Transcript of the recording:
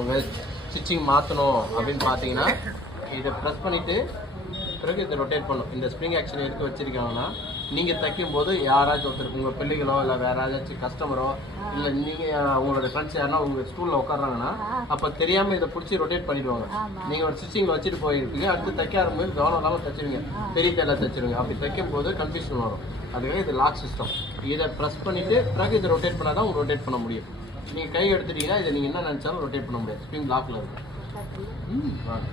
உங்கள் ஸ்டிச்சிங் மாற்றணும் அப்படின்னு பார்த்தீங்கன்னா இதை ப்ரெஸ் பண்ணிவிட்டு பிறகு இதை ரொட்டேட் பண்ணும். இந்த ஸ்ப்ரிங் ஆக்ஷன் எதுக்கு வச்சுருக்காங்கன்னா நீங்கள் தைக்கும் போது யாராச்சும் ஒருத்தர் உங்கள் பிள்ளைகளோ இல்லை வேறு யாராச்சும் கஸ்டமரோ இல்லை நீங்கள் உங்களோட ஃப்ரெண்ட்ஸ் யாருன்னா உங்கள் ஸ்டூலில் உட்காடுறாங்கன்னா அப்போ தெரியாமல் இதை பிடிச்சி ரொட்டேட் பண்ணிவிடுவாங்க. நீங்கள் ஒரு ஸ்டிச்சிங்கில் வச்சுட்டு போயிருப்பீங்க, அடுத்து தைக்க ஆரம்பிச்சு கவனம் இல்லாமல் தைச்சிருவீங்க, பெரிய தையல தைச்சிருவீங்க. அப்படி தைக்கும் போது கன்ஃபியூஷன் வரும். அதுக்காக இது லாக் சிஸ்டம். இதை ப்ரெஸ் பண்ணிவிட்டு பிறகு இதை ரொட்டேட் பண்ணால் தான் உங்களுக்கு ரொட்டேட் பண்ண முடியும். நீங்கள் கை எடுத்துட்டீங்கன்னா இதை நீங்கள் என்ன நினச்சாலும் ரொட்டேட் பண்ண முடியாது. ஸ்ப்ரிங் லாக்கில் இருக்கும். வாங்க.